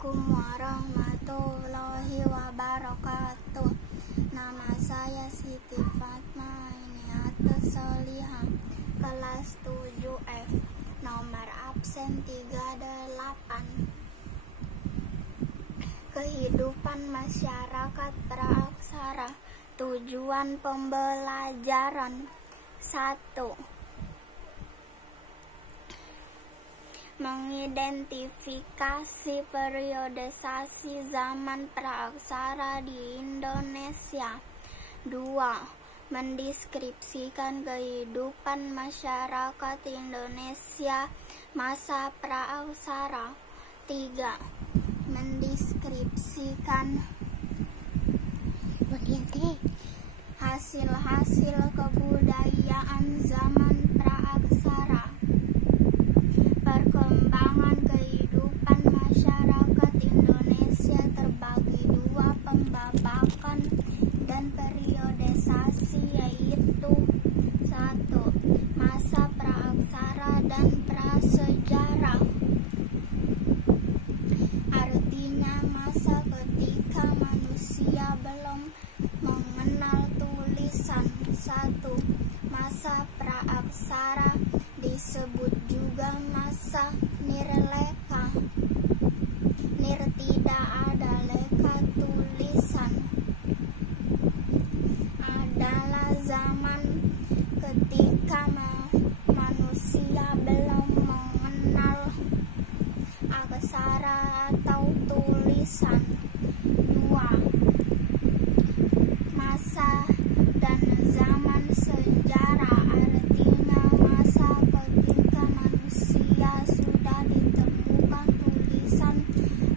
Assalamualaikum warahmatullahi wabarakatuh. Nama saya Siti Fatma Iniatus Solihah, kelas 7F, nomor absen 38. Kehidupan masyarakat praaksara. Tujuan pembelajaran. 1. Mengidentifikasi periodisasi zaman praaksara di Indonesia. 2. Mendeskripsikan kehidupan masyarakat Indonesia masa praaksara. 3. Mendeskripsikan hasil-hasil kebudayaan zaman praaksara. Perkembangan kehidupan masyarakat Indonesia terbagi dua pembabakan dan periodisasi, yaitu 1. Masa praaksara dan prasejarah. Artinya masa ketika manusia belum mengenal tulisan. 1. Masa praaksara disebut juga masa nirleka. Nir tidak ada, leka tulisan. Adalah zaman ketika manusia belum mengenal aksara atau tulisan. 2. Masa dan zaman sejarah, artinya masa ketika manusia sudah ditemukan tulisan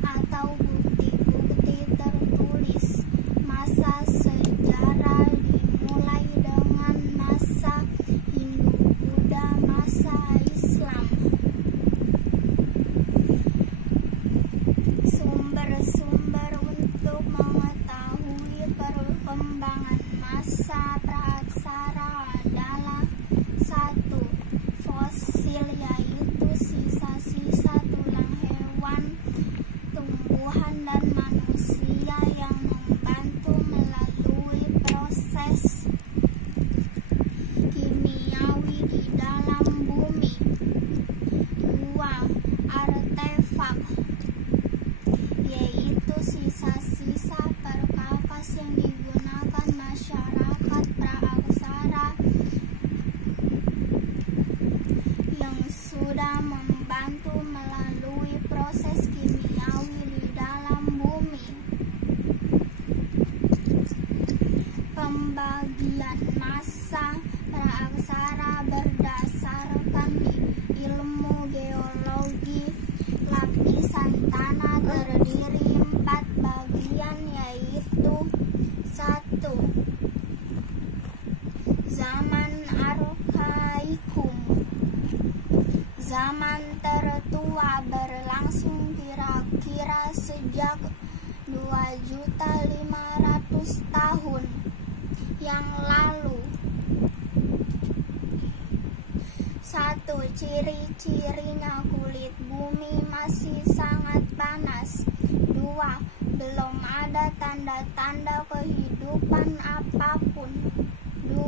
atau bukti-bukti tertulis. Masa sejarah dimulai dengan masa Hindu-Buddha, masa Islam. Sumber-sumber untuk mengetahui perkembangan masa praaksara adalah 1. Fosil, yaitu sisa-sisa tulang hewan, tumbuhan, dan manusia yang membantu melalui proses kimiawi di dalam bumi. 2. Artefak, yaitu sisa-sisa perkakas yang digunakan masyarakat praaksara yang sudah membantu melalui proses kimiawi di dalam bumi. Pembagian masa praaksara berdasarkan ilmu geologi. Lapisan tanah terdiri 4 bagian, yaitu 1. Zaman Arkaikum. Zaman tertua berlangsung kira-kira sejak 2.500 tahun yang lalu. 1. Ciri-cirinya kulit bumi masih sangat panas. 2. Belum ada tanda-tanda kehidupan apapun. 2.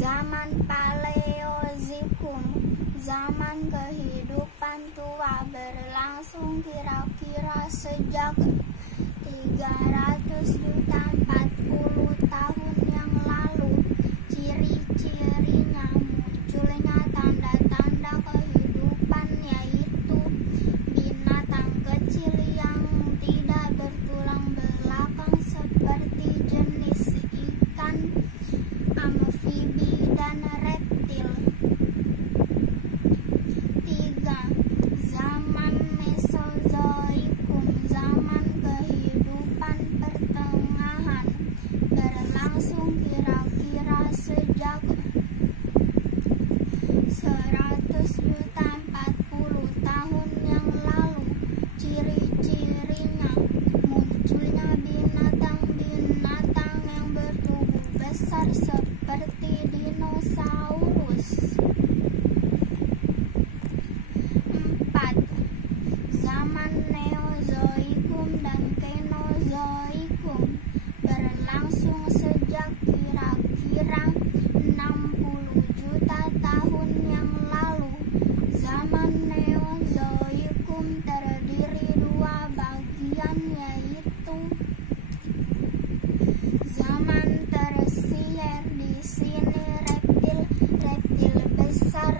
Zaman Paleozikum. Zaman kehidupan tua berlangsung kira-kira sejak 340 tahun yang lalu. Ciri-cirinya munculnya tanda-tanda kehidupan, yaitu binatang kecil yang tidak bertulang belakang seperti jenis ikan, amfibi, dan reptil. 3. Zaman Mesozoikum. Zaman kehidupan pertengahan. zaman Neozoikum dan Kenozoikum berlangsung sejak kira-kira 60 juta tahun yang lalu. Zaman Neozoikum terdiri dua bagian, yaitu zaman tersier. Di sini reptil besar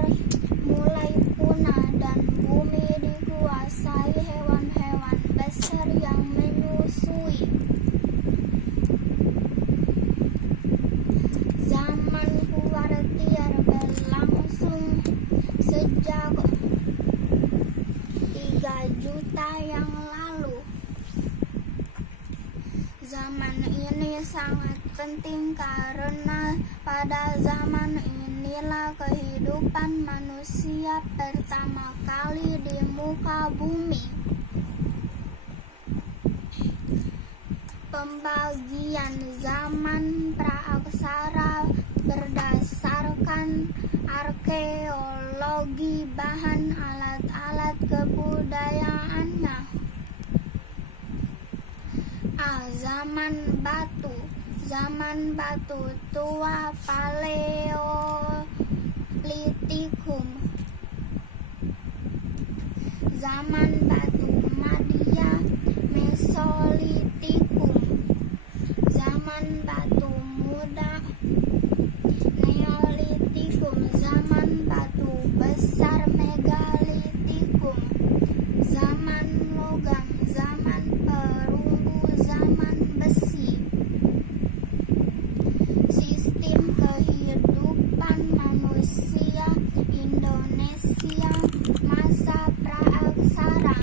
mulai punah dan bumi dikuasai hewan-hewan besar yang menyusui. Zaman kuartier berlangsung sejak 3 juta yang lalu. Zaman ini sangat penting karena pada zaman inilah kehidupan manusia pertama kali di muka bumi. Pembagian zaman praaksara berdasarkan arkeologi bahan alat-alat kebudayaannya. Zaman batu tua Paleolitikum. Zaman batu Madia Mesolitikum. Zaman batu muda Neolitikum. Zaman batu besar Megalitikum. Zaman logam, zaman perunggu, zaman besi. Sistem kehidupan manusia Indonesia masa praaksara.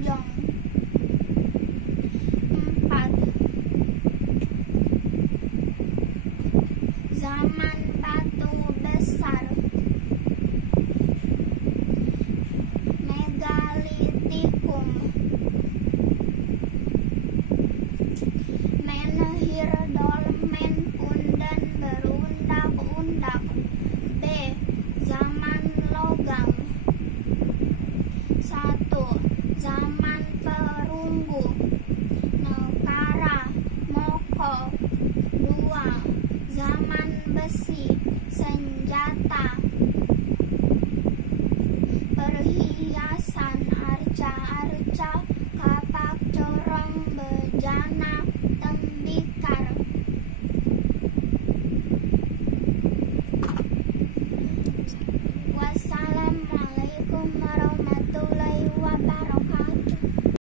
Lonjong